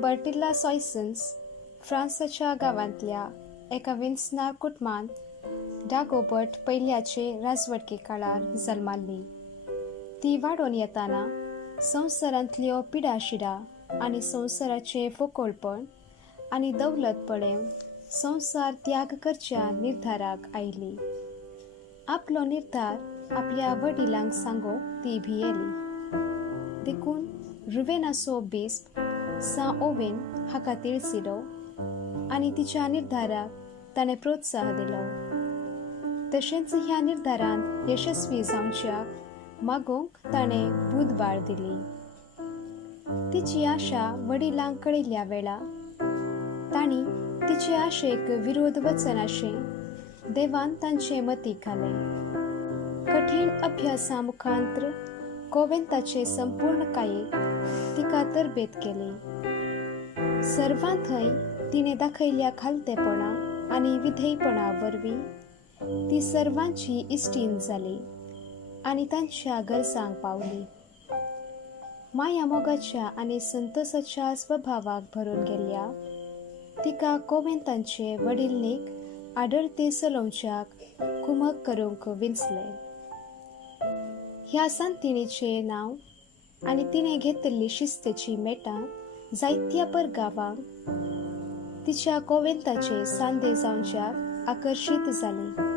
बर्टिल्ला सॉयसन्स फ्रान्सच्या गांवांतल्या एका विन्सनार कुटुंबांत डागोबर्ट पयल्याचे राजवटके काळार जल्माली. ती वाडोवन येताना संवसारांतल्यो पिडाशिडा आनी संवसाराचें फोकोळपण आनी दौलत पळोवन संवसार त्याग करच्या निर्धाराक आयली. आपलो निर्धार आपल्या वडिलांक सांगोंक ती भियेली. देखून रुवेनाचो बिस्प सान ओवेन हाका तिळसिलो आनी तिच्या निर्धाराक ताणें प्रोत्साह दिलो. तशेंच ह्या निर्धारांत यशस्वी जावच्याक मागोवंक ताणें बुदबाळ दिली. तिची आशा वडिलांक कळिल्ल्या वेळा तांणी तिचे आशेक विरोध वचनाशें देवान तांचे मतीक घालें. कठीण अभ्यासा मुखांत्र कॉवेंताचे संपूर्ण कायेक तिका तरबेत केली. सर्वां थंय तिणें दाखयल्ल्या खालतेपणा आनी विधेयपणा वरवीं ती सर्वांची इश्टीण जाली आनी तांच्या गरजांक पावली. माया मोगाच्या आनी संतोशाच्या स्वभावाक भरून गेल्ल्या तिका कॉवेंतांचे वडिलनीक आदरते चलोवच्याक कुमक करूंक विंचलें. ह्या सांतिणीचें नांव आनी तिणें घेतिल्ली शिस्तेची मेटां जायत्या परगांवांक तिच्या कॉवेंताचे सांदे जावच्याक आकर्शीत जालीं.